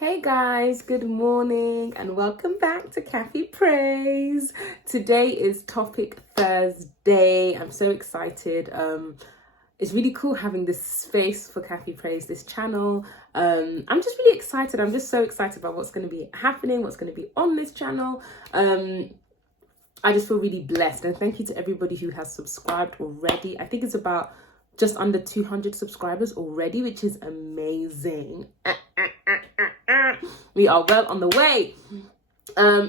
Hey guys, good morning and welcome back to Khafi Praise. Today is Topic Thursday. I'm so excited. It's really cool having this space for Khafi Praise, this channel. I'm just really excited. I'm just so excited about what's going to be happening, what's going to be on this channel. I just feel really blessed, and thank you to everybody who has subscribed already. I think it's about just under 200 subscribers already, which is amazing. We are well on the way.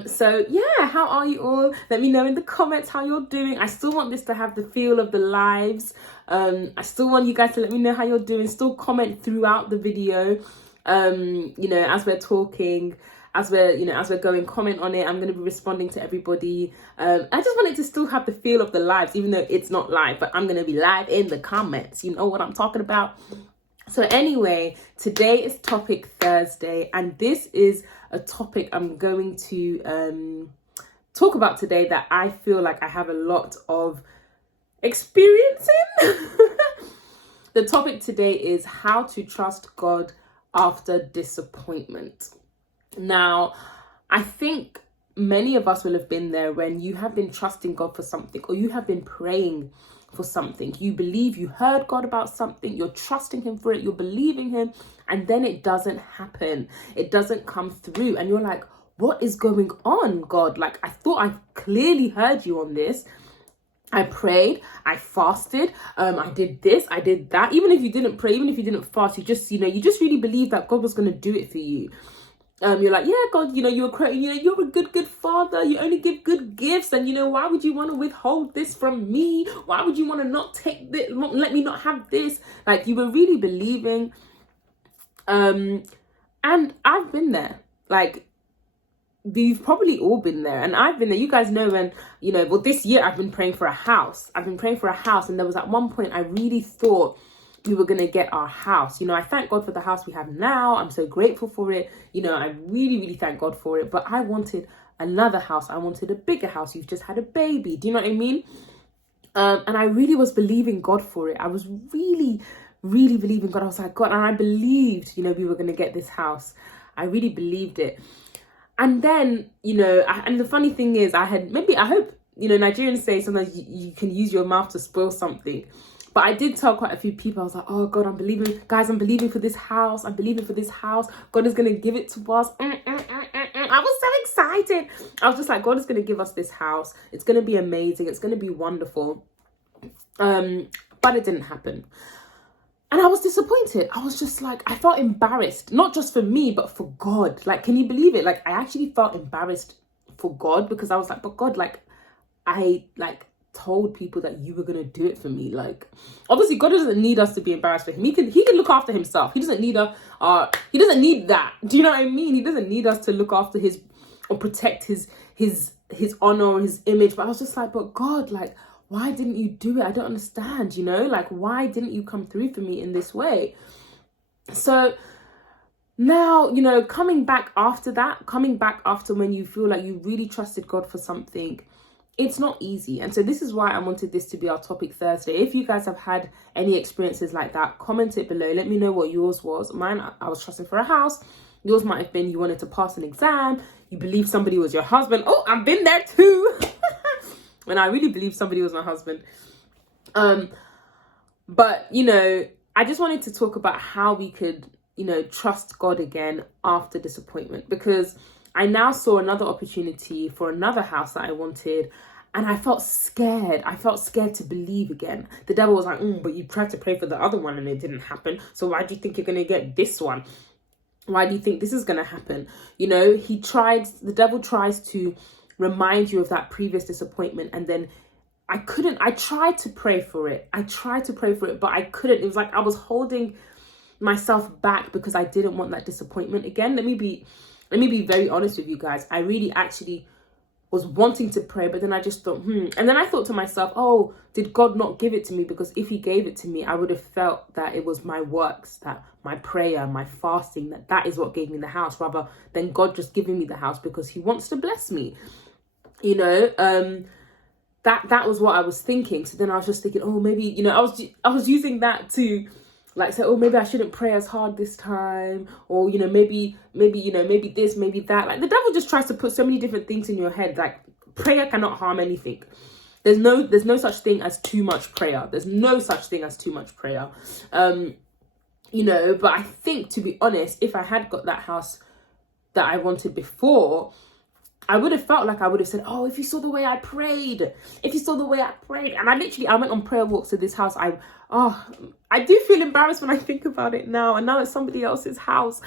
So yeah, how are you all? Let me know in the comments how you're doing. I still want this to have the feel of the lives. I still want you guys to let me know how you're doing. Still comment throughout the video. As we're talking, as we're going, comment on it. I'm going to be responding to everybody. I just want it to still have the feel of the lives, even though it's not live, but I'm going to be live in the comments. You know what I'm talking about. So anyway, today is Topic Thursday, and this is a topic I'm going to talk about today that I feel like I have a lot of experience in. The topic today is how to trust God after disappointment. Now, I think many of us will have been there when you have been trusting God for something, or you have been praying for something. You believe, you heard God about something, you're trusting him for it, you're believing him, and then it doesn't happen. It doesn't come through, and you're like, what is going on, God? Like, I thought I clearly heard you on this. I prayed, I fasted, I did this, I did that. Even if you didn't pray, even if you didn't fast, you just really believed that God was going to do it for you. You're like, yeah, God, you're you're a good father. You only give good gifts. And, why would you want to withhold this from me? Why would you want to not take this, let me not have this? Like, you were really believing. And I've been there. Like, you've probably all been there. And I've been there. You guys know when, this year I've been praying for a house. And there was at one point I really thought we were going to get our house. I thank God for the house we have now. I'm so grateful for it. I really, really thank God for it. But I wanted another house. I wanted a bigger house. You've just had a baby. Do you know what I mean? And I really was believing God for it. I was really, really believing God. I was like, God, and I believed, we were going to get this house. I really believed it. And then, and the funny thing is, I hope, Nigerians say sometimes you can use your mouth to spoil something. But I did tell quite a few people, I was like, oh God, I'm believing for this house. I'm believing for this house. God is going to give it to us. I was so excited. I was just like, God is going to give us this house. It's going to be amazing. It's going to be wonderful. But it didn't happen. And I was disappointed. I was just like, I felt embarrassed, not just for me, but for God. Like, can you believe it? Like, I actually felt embarrassed for God, because I was like, but God, I told people that you were going to do it for me. Like, obviously God doesn't need us to be embarrassed for him. He can look after himself. He doesn't need he doesn't need that. Do you know what I mean? He doesn't need us to look after or protect his honor or his image. But I was just like, but God, like, why didn't you do it? I don't understand, like, why didn't you come through for me in this way? So now, coming back after when you feel like you really trusted God for something, it's not easy. And so this is why I wanted this to be our Topic Thursday. If you guys have had any experiences like that, comment it below. Let me know what yours was. Mine, I was trusting for a house. Yours might have been you wanted to pass an exam. You believed somebody was your husband. Oh, I've been there too. When I really believed somebody was my husband. But, I just wanted to talk about how we could, trust God again after disappointment, because I now saw another opportunity for another house that I wanted, and I felt scared. I felt scared to believe again. The devil was like, but you tried to pray for the other one and it didn't happen. So why do you think you're going to get this one? Why do you think this is going to happen? The devil tries to remind you of that previous disappointment, and then I tried to pray for it, but I couldn't. It was like I was holding myself back because I didn't want that disappointment again. Let me be very honest with you guys. I really actually was wanting to pray, but then I just thought, And then I thought to myself, oh, did God not give it to me? Because if he gave it to me, I would have felt that it was my works, that my prayer, my fasting, that is what gave me the house, rather than God just giving me the house because he wants to bless me. That was what I was thinking. So then I was just thinking, oh, maybe, I was using that to like say, oh, maybe I shouldn't pray as hard this time, or maybe this, maybe that. Like the devil just tries to put so many different things in your head. Like prayer cannot harm anything. There's no such thing as too much prayer. There's no such thing as too much prayer. But I think, to be honest, if I had got that house that I wanted before, I would have felt like I would have said, oh, if you saw the way I prayed, and I went on prayer walks to this house. I do feel embarrassed when I think about it now, and now it's somebody else's house.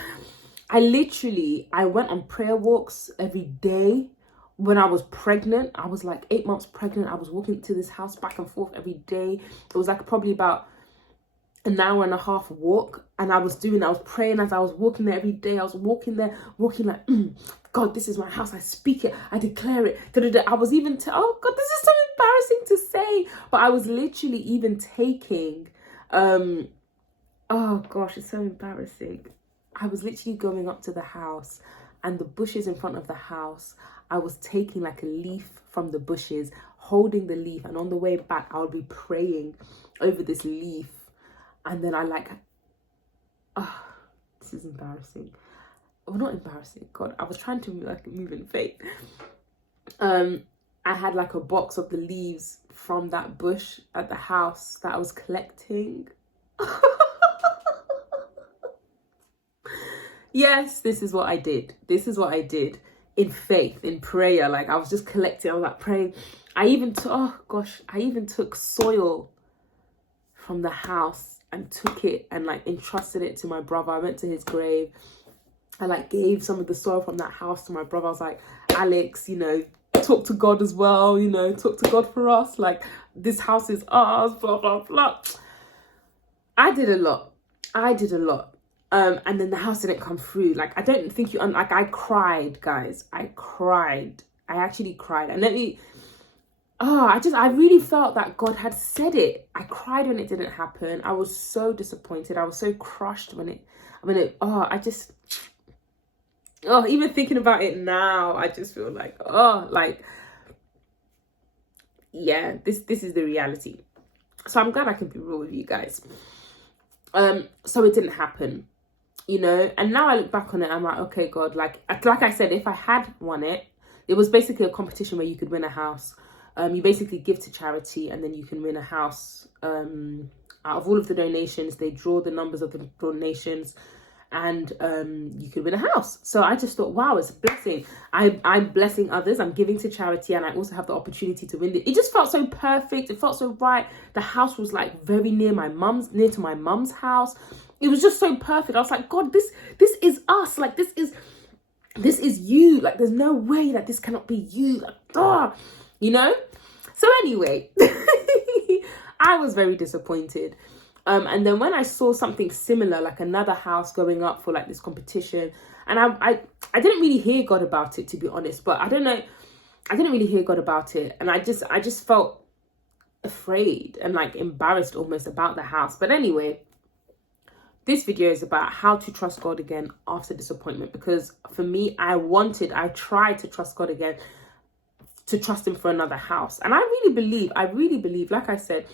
I went on prayer walks every day. When I was pregnant, I was like 8 months pregnant. I was walking to this house back and forth every day. It was like probably about an hour and a half walk. And I was praying as I was walking there every day. I was walking like, God, this is my house. I speak it. I declare it. I was even, oh God, this is so embarrassing to say. But I was literally even taking, oh gosh, it's so embarrassing. I was literally going up to the house, and the bushes in front of the house, I was taking like a leaf from the bushes, holding the leaf, and on the way back I would be praying over this leaf. And then this is embarrassing. Well, not embarrassing, God, I was trying to move in faith. I had like a box of the leaves from that bush at the house that I was collecting. Yes, this is what I did in faith, in prayer. Like I was just collecting, I was like praying. I even took soil from the house and took it and like entrusted it to my brother. I went to his grave. I like gave some of the soil from that house to my brother. I was like, Alex, talk to God as well, talk to God for us. Like this house is ours, blah, blah, blah. I did a lot. And then the house didn't come through. Like, I don't think I cried, guys. I actually cried. And I really felt that God had said it. I cried when it didn't happen. I was so disappointed. I was so crushed even thinking about it now, I just feel like, yeah, this is the reality. So I'm glad I can be real with you guys. So it didn't happen. And now I look back on it, I'm like, okay, God, like I said, if I had won it, it was basically a competition where you could win a house. You basically give to charity and then you can win a house. Out of all of the donations, they draw the numbers of the donations, and you could win a house. So I just thought, wow, it's a blessing. I'm blessing others, I'm giving to charity, and I also have the opportunity to win it. It just felt so perfect. It felt so right. The house was like very near to my mum's house. It was just so perfect. I was like, God, this is us. Like, this is you. Like, there's no way that this cannot be you. Like, So anyway, I was very disappointed. And then when I saw something similar, like another house going up for like this competition, and I didn't really hear God about it, to be honest. But I don't know, I didn't really hear God about it, and I just felt afraid and like embarrassed almost about the house. But anyway, this video is about how to trust God again after disappointment, because for me, I tried to trust God again, to trust him for another house. And I really believe, like I said,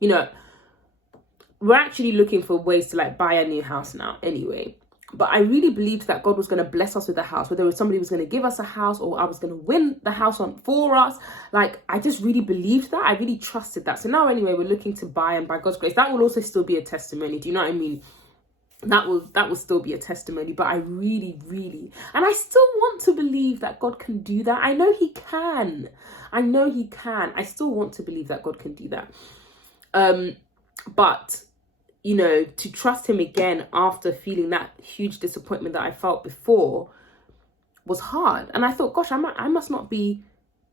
we're actually looking for ways to like buy a new house now anyway. But I really believed that God was going to bless us with a house, whether somebody was going to give us a house or I was going to win the house for us. Like, I just really believed that. I really trusted that. So now anyway, we're looking to buy, and by God's grace, that will also still be a testimony. Do you know what I mean? That will still be a testimony. But I really, and I still want to believe that God can do that. I know he can. I still want to believe that God can do that. But to trust him again after feeling that huge disappointment that I felt before was hard. And I thought, gosh, I must not be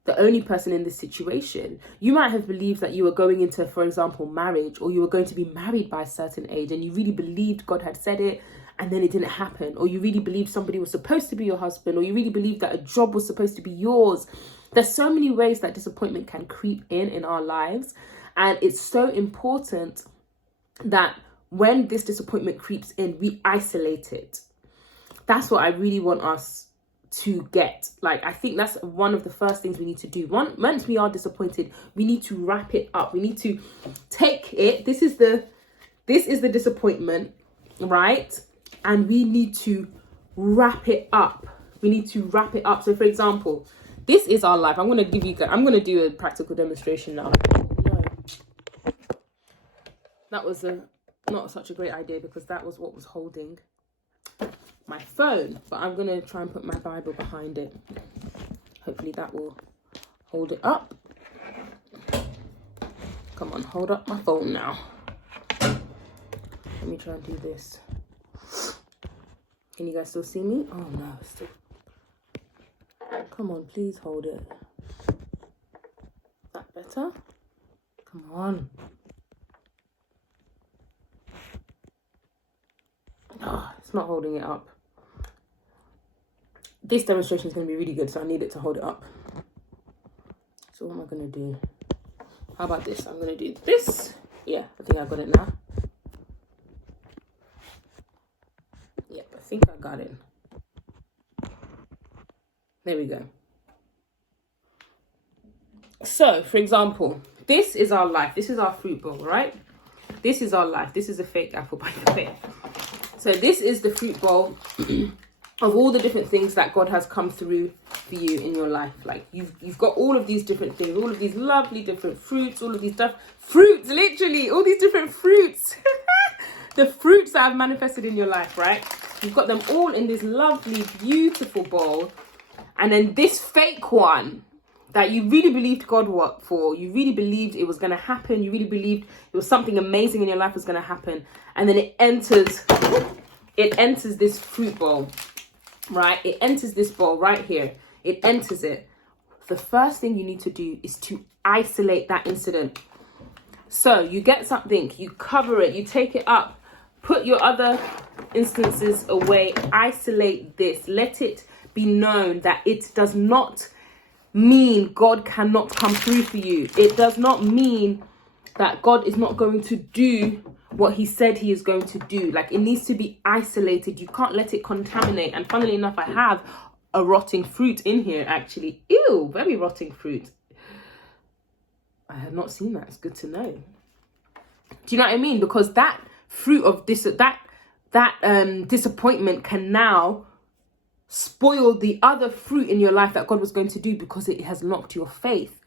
the only person in this situation. You might have believed that you were going into, for example, marriage, or you were going to be married by a certain age, and you really believed God had said it, and then it didn't happen. Or you really believed somebody was supposed to be your husband, or you really believed that a job was supposed to be yours. There's so many ways that disappointment can creep in our lives. And it's so important that when this disappointment creeps in, we isolate it. That's what I really want us to get. Like, I think that's one of the first things we need to do. Once we are disappointed, we need to wrap it up. We need to take it. This is the This is the disappointment, right? And we need to wrap it up. We need to wrap it up. So for example, this is our life. I'm going to do a practical demonstration now. No. That was not such a great idea because that was what was holding my phone. But I'm going to try and put my Bible behind it. Hopefully that will hold it up. Come on, hold up my phone now. Let me try and do this. Can you guys still see me? Oh no, still. Come on, please hold it. Is that better? Come on. Oh, it's not holding it up. This demonstration is going to be really good, so I need it to hold it up. So what am I going to do? How about this? I'm going to do this. Yeah, I think I got it now. Yep, I think I got it. There we go. So, for example, this is our life. This is our fruit bowl, right? This is our life. This is a fake apple, by the way. So this is the fruit bowl of all the different things that God has come through for you in your life. Like you've got all of these different things, all of these lovely different fruits, all of these fruits, literally, all these different fruits. The fruits that have manifested in your life, right? You've got them all in this lovely, beautiful bowl. And then this fake one that you really believed God worked for, you really believed it was going to happen, you really believed it was something amazing in your life was going to happen. And then it enters this fruit bowl, right? It enters this bowl right here. It enters it. The first thing you need to do is to isolate that incident. So you get something, you cover it, you take it up, put your other instances away, isolate this, let it be known that it does not mean God cannot come through for you. It does not mean that God is not going to do what he said he is going to do. Like, it needs to be isolated. You can't let it contaminate. And funnily enough, I have a rotting fruit in here, actually. Ew, very rotting fruit. I have not seen that. It's good to know. Do you know what I mean? Because that fruit of disappointment can now spoil the other fruit in your life that God was going to do because it has knocked your faith.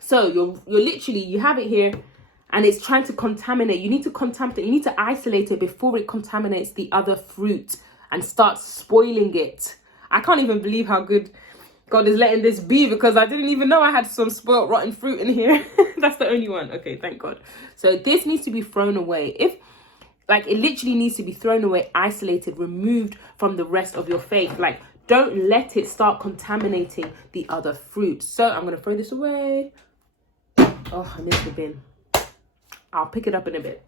So you're literally, you have it here and it's trying to contaminate. You need to contaminate. You need to isolate it before it contaminates the other fruit and starts spoiling it. I can't even believe how good God is letting this be because I didn't even know I had some spoiled rotten fruit in here. That's the only one. Okay, thank God. So this needs to be thrown away. It literally needs to be thrown away, isolated, removed from the rest of your faith. Like, don't let it start contaminating the other fruit. So I'm going to throw this away. Oh, I missed the bin. I'll pick it up in a bit.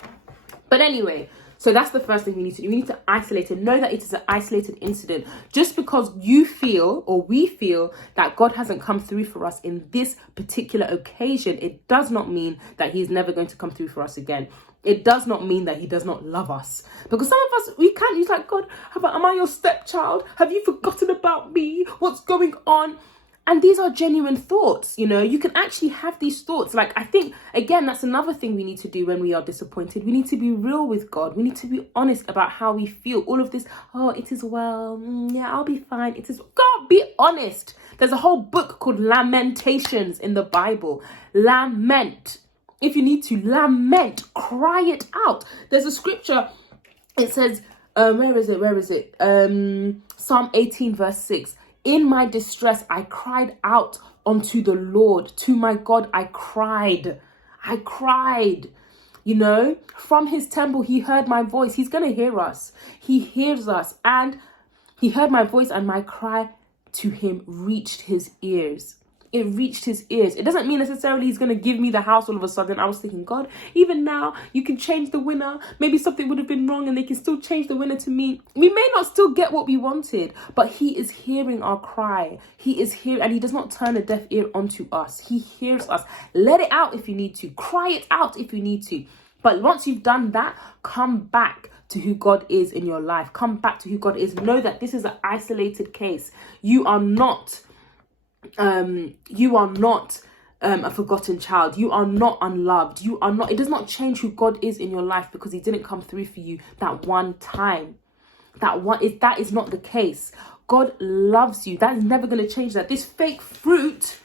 But anyway, so that's the first thing we need to do. We need to isolate it. Know that it is an isolated incident. Just because you feel or we feel that God hasn't come through for us in this particular occasion, it does not mean that he's never going to come through for us again. It does not mean that he does not love us. Because some of us, we can't use like, God, am I your stepchild? Have you forgotten about me? What's going on? And these are genuine thoughts, you know. You can actually have these thoughts. Like, I think, again, that's another thing we need to do when we are disappointed. We need to be real with God. We need to be honest about how we feel. All of this, oh, it is well. Yeah, I'll be fine. It is, God, be honest. There's a whole book called Lamentations in the Bible. Lament. If you need to lament, cry it out. There's a scripture. It says, where is it? Psalm 18 verse 6. In my distress, I cried out unto the Lord. To my God, I cried. You know, from his temple, he heard my voice. He's going to hear us. He hears us. And he heard my voice and my cry to him reached his ears. It reached his ears. It doesn't mean necessarily he's going to give me the house all of a sudden. I was thinking, God, even now, you can change the winner. Maybe something would have been wrong and they can still change the winner to me. We may not still get what we wanted, but he is hearing our cry. He is here and he does not turn a deaf ear onto us. He hears us. Let it out if you need to. Cry it out if you need to. But once you've done that, come back to who God is in your life. Come back to who God is. Know that this is an isolated case. You are not a forgotten child. You are not unloved. You are not, it does not change who God is in your life because he didn't come through for you that one time. That is not the case. God loves you. That is never going to change that. This fake fruit,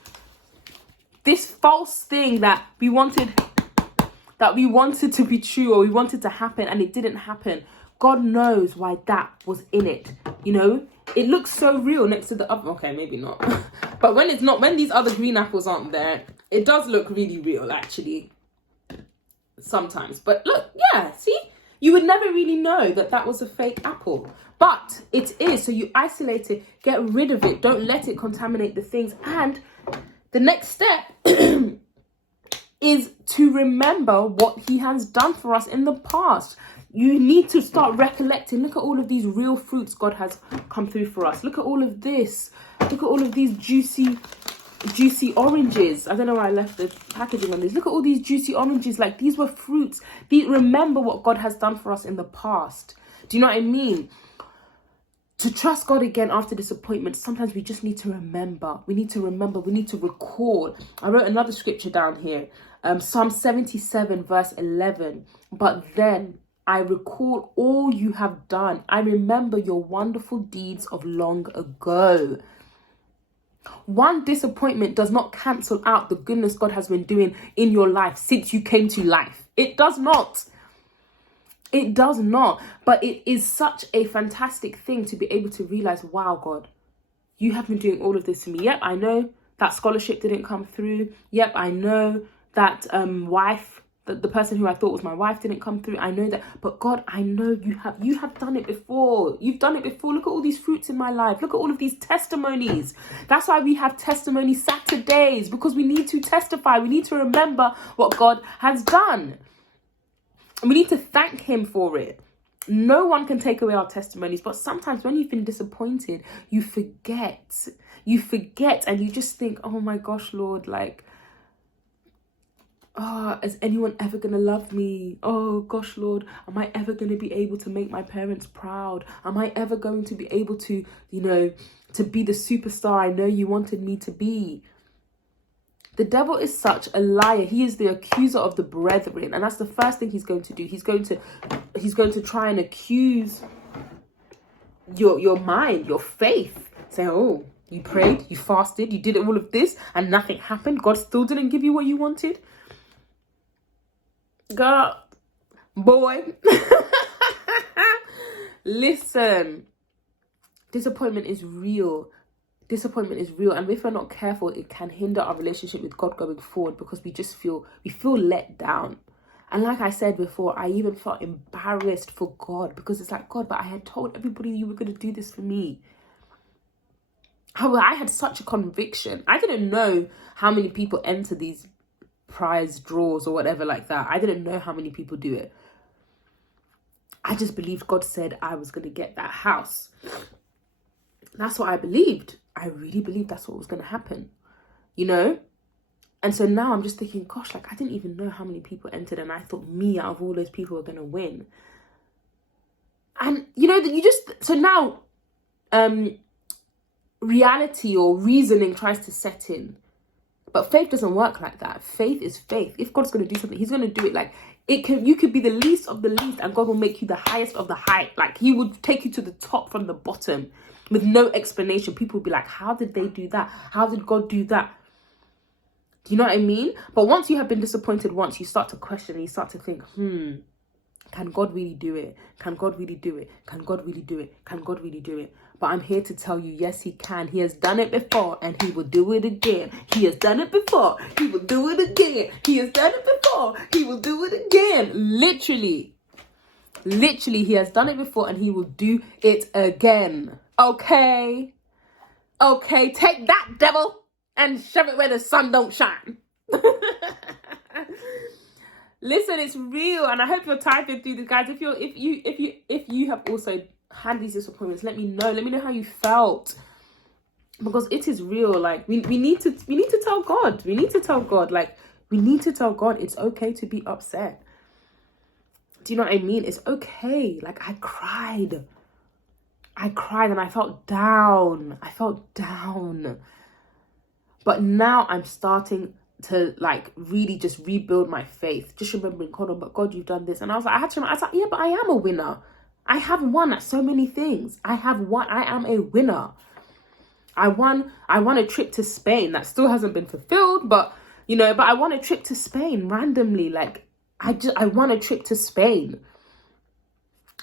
this false thing that we wanted to be true, or we wanted to happen and it didn't happen. God knows why that was in it. You know, it looks so real next to the other. Okay, maybe not. But when it's not, when these other green apples aren't there, it does look really real actually. Sometimes. But look, yeah, see? You would never really know that that was a fake apple. But it is. So you isolate it, get rid of it. Don't let it contaminate the things. And the next step is to remember what he has done for us in the past. You need to start recollecting. Look at all of these real fruits God has come through for us. Look at all of this. Look at all of these juicy oranges. I don't know why I left the packaging on this. Look at all these juicy oranges. Like, these were fruits. Remember what God has done for us in the past. Do you know what I mean? To trust God again after disappointment, sometimes we just need to remember. We need to remember. We need to recall. I wrote another scripture down here. Psalm 77 verse 11. But then I recall all you have done. I remember your wonderful deeds of long ago. One disappointment does not cancel out the goodness God has been doing in your life since you came to life. It does not. It does not. But it is such a fantastic thing to be able to realize, wow, God, you have been doing all of this for me. Yep, I know that scholarship didn't come through. Yep, I know that the person who I thought was my wife didn't come through. I know that. But God, I know you have done it before. You've done it before. Look at all these fruits in my life. Look at all of these testimonies. That's why we have testimony Saturdays, because we need to testify. We need to remember what God has done. And we need to thank him for it. No one can take away our testimonies, but sometimes when you've been disappointed, you forget. You forget and you just think, oh my gosh, Lord, like, oh, is anyone ever going to love me? Oh gosh, Lord, am I ever going to be able to make my parents proud? Am I ever going to be able to, to be the superstar I know you wanted me to be? The devil is such a liar. He is the accuser of the brethren. And that's the first thing he's going to do. He's going to try and accuse your mind, your faith. Say, oh, you prayed, you fasted, you did all of this and nothing happened. God still didn't give you what you wanted. God, boy. Listen, disappointment is real. Disappointment is real, and if we're not careful, it can hinder our relationship with God going forward, because we feel let down. And like I said before, I even felt embarrassed for God, because it's like, God, but I had told everybody you were going to do this for me. However, I had such a conviction. I didn't know how many people enter these prize draws or whatever like that. I didn't know how many people do it. I just believed God said I was going to get that house. That's what I believed. I really believed that's what was going to happen, And so now I'm just thinking, gosh, like, I didn't even know how many people entered, and I thought me out of all those people were going to win. And, so now reality or reasoning tries to set in. But faith doesn't work like that. Faith is faith. If God's going to do something, he's going to do it. Like, you could be the least of the least, and God will make you the highest of the high. Like, he would take you to the top from the bottom with no explanation. People would be like, how did they do that? How did God do that? Do you know what I mean? But once you have been disappointed once, you start to question and you start to think, can God really do it? Can God really do it? Can God really do it? Can God really do it? But I'm here to tell you, yes, he can. He has done it before and he will do it again. He has done it before. He will do it again. He has done it before. He will do it again. Literally, he has done it before and he will do it again. Okay, take that, devil, and shove it where the sun don't shine. Listen, it's real, and I hope you're typing through this, guys. If you have also had these disappointments, let me know. Let me know how you felt, because it is real. Like, we need to tell God. We need to tell God. Like, we need to tell God it's okay to be upset. Do you know what I mean? It's okay. Like, I cried and I felt down. But now I'm starting like really just rebuild my faith. Just remembering, hold on, but God, you've done this. And I was like, yeah, but I am a winner. I have won at so many things. I am a winner. I won a trip to Spain that still hasn't been fulfilled, but I won a trip to Spain randomly. Like I won a trip to Spain.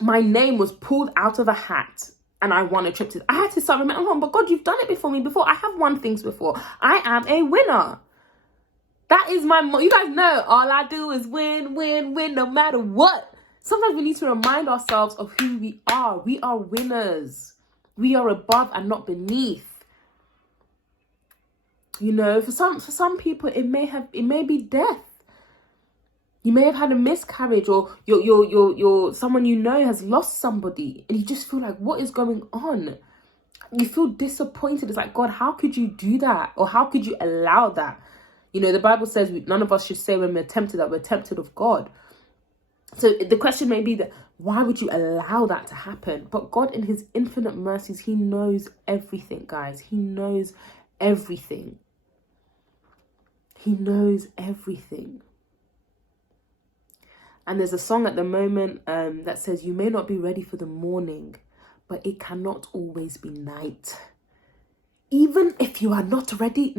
My name was pulled out of a hat and I won a trip to, I had to start remembering, oh, but God, you've done it before me before. I have won things before. I am a winner. That is you guys know, all I do is win, win, win, no matter what. Sometimes we need to remind ourselves of who we are. We are winners. We are above and not beneath. For some people, it may be death. You may have had a miscarriage, or your someone has lost somebody, and you just feel like, what is going on? You feel disappointed. It's like, God, how could you do that? Or how could you allow that? The Bible says none of us should say when we're tempted that we're tempted of God. So the question may be that, why would you allow that to happen? But God, in his infinite mercies, he knows everything, guys. He knows everything. He knows everything. And there's a song at the moment that says, you may not be ready for the morning, but it cannot always be night. Even if you are not ready,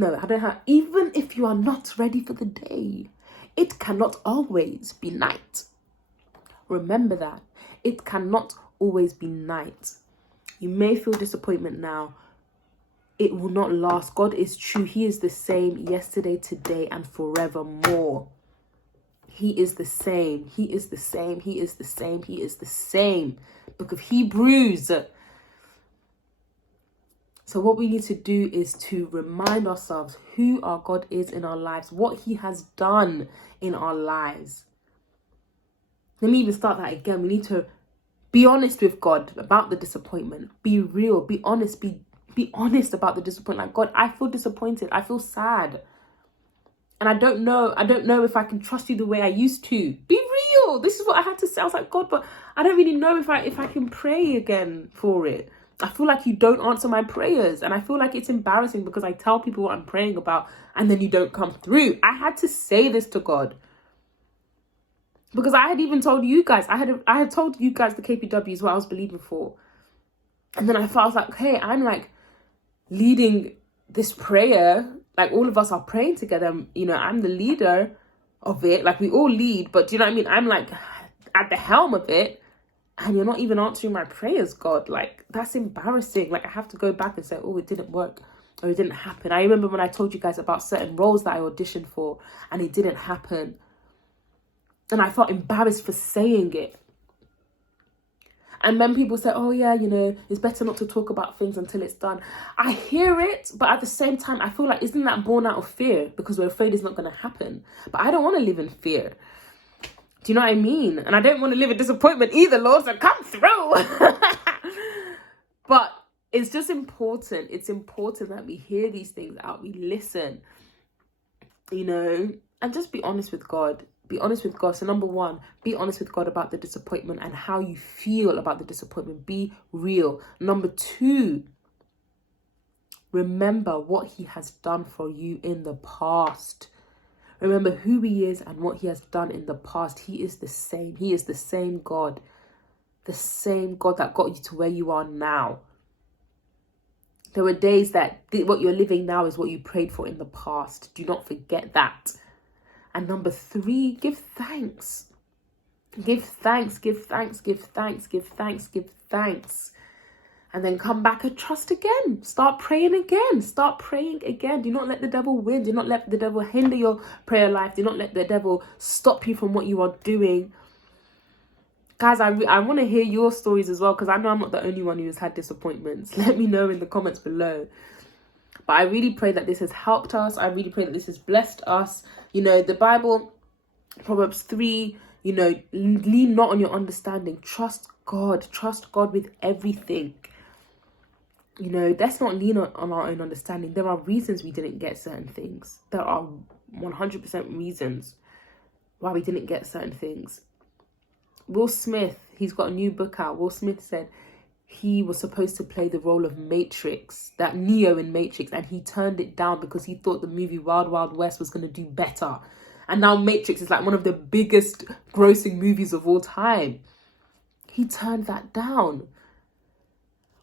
even if you are not ready for the day, it cannot always be night. Remember that. It cannot always be night. You may feel disappointment now. It will not last. God is true. He is the same yesterday, today, and forevermore. He is the same. He is the same. He is the same. He is the same. Book of Hebrews. So what we need to do is to remind ourselves who our God is in our lives, what he has done in our lives. Let me even start that again. We need to be honest with God about the disappointment. Be real. Be honest. Be honest about the disappointment. Like, God, I feel disappointed. I feel sad. And I don't know if I can trust you the way I used to. Be real. This is what I had to say. I was like, God, but I don't really know if I can pray again for it. I feel like you don't answer my prayers. And I feel like it's embarrassing because I tell people what I'm praying about and then you don't come through. I had to say this to God. Because I had even told you guys, I had told you guys the KPW is what I was believing for. And then I was like, hey, I'm like leading this prayer. Like, all of us are praying together. I'm the leader of it. Like, we all lead. But do you know what I mean? I'm like at the helm of it. And you're not even answering my prayers, God. Like, that's embarrassing. Like, I have to go back and say, oh, it didn't work. Or it didn't happen. I remember when I told you guys about certain roles that I auditioned for. And it didn't happen. And I felt embarrassed for saying it. And then people say, oh yeah, it's better not to talk about things until it's done. I hear it, but at the same time, I feel like, isn't that born out of fear? Because we're afraid it's not going to happen. But I don't want to live in fear. Do you know what I mean? And I don't want to live in disappointment either, Lord, so come through. But it's just important. It's important that we hear these things out. We listen, and just be honest with God. Be honest with God. So number one, be honest with God about the disappointment and how you feel about the disappointment. Be real. Number two, remember what he has done for you in the past. Remember who he is and what he has done in the past. He is the same. He is the same God. The same God that got you to where you are now. There were days that what you're living now is what you prayed for in the past. Do not forget that. And number three, give thanks. Give thanks, give thanks, give thanks, give thanks, give thanks. And then come back and trust again. Start praying again. Start praying again. Do not let the devil win. Do not let the devil hinder your prayer life. Do not let the devil stop you from what you are doing. Guys, I want to hear your stories as well, because I know I'm not the only one who has had disappointments. Let me know in the comments below. But I really pray that this has helped us. I really pray that this has blessed us. The Bible, Proverbs 3, lean not on your understanding. Trust God. Trust God with everything. Let's not lean on our own understanding. There are reasons we didn't get certain things. There are 100% reasons why we didn't get certain things. Will Smith, he's got a new book out. Will Smith said, he was supposed to play the role of Matrix, that Neo in Matrix, and he turned it down because he thought the movie Wild Wild West was going to do better. And now Matrix is like one of the biggest grossing movies of all time. He turned that down.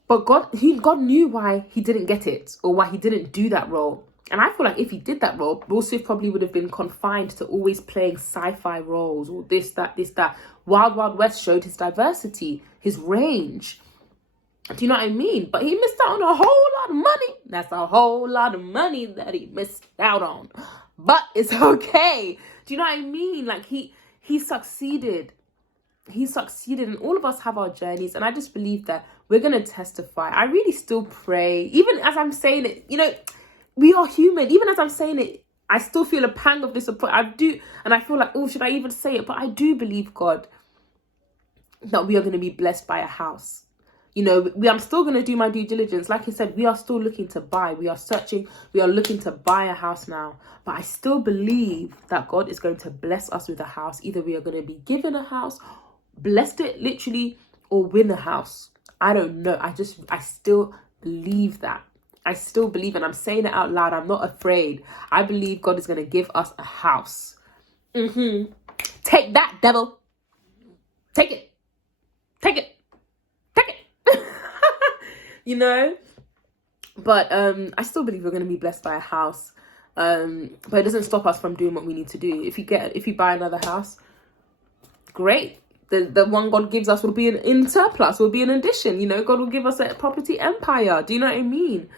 But God knew why he didn't get it, or why he didn't do that role. And I feel like if he did that role, Will Smith probably would have been confined to always playing sci-fi roles, or this, that. Wild Wild West showed his diversity, his range. Do you know what I mean? But he missed out on a whole lot of money. That's a whole lot of money that he missed out on. But it's okay. Do you know what I mean? Like, he succeeded. He succeeded, and all of us have our journeys, and I just believe that we're going to testify. I really still pray, even as I'm saying it, you know, we are human. Even as I'm saying it, I still feel a pang of disappointment. I do, and I feel like, oh, should I even say it? But I do believe, God, that we are going to be blessed by a house. You know, I'm still going to do my due diligence. Like I said, we are still looking to buy. We are searching. We are looking to buy a house now. But I still believe that God is going to bless us with a house. Either we are going to be given a house, blessed it literally, or win a house. I don't know. I still believe that. I still believe, and I'm saying it out loud. I'm not afraid. I believe God is going to give us a house. Take that, devil. Take it. Take it. Take it. You know? But I still believe we're going to be blessed by a house. But it doesn't stop us from doing what we need to do. If you buy another house, great. The one God gives us will be in surplus, will be an addition. You know, God will give us a property empire. Do you know what I mean?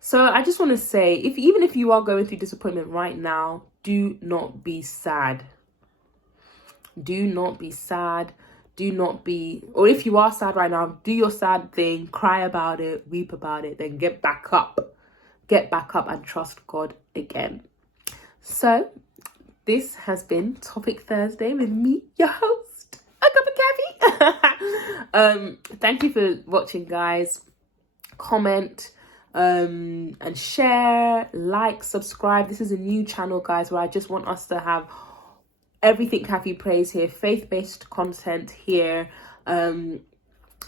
So I just want to say, even if you are going through disappointment right now, do not be sad. Do not be sad. Do not be, or if you are sad right now, do your sad thing, cry about it, weep about it, then get back up. Get back up and trust God again. So this has been Topic Thursday with me, your host, a cup of Khafi. Thank you for watching, guys. Comment and share, like, subscribe. This is a new channel, guys, where I just want us to have everything Khafi prays here, faith-based content here. And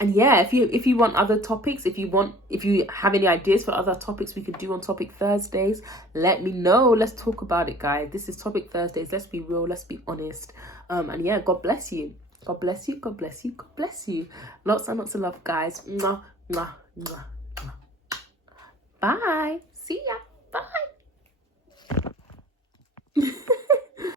yeah, if you want other topics, if you have any ideas for other topics we could do on Topic Thursdays, let me know. Let's talk about it, guys. This is Topic Thursdays. Let's be real, let's be honest. And yeah, God bless you. God bless you. God bless you. God bless you. Lots and lots of love, guys. Mwah, mwah, mwah, mwah. Bye. See ya.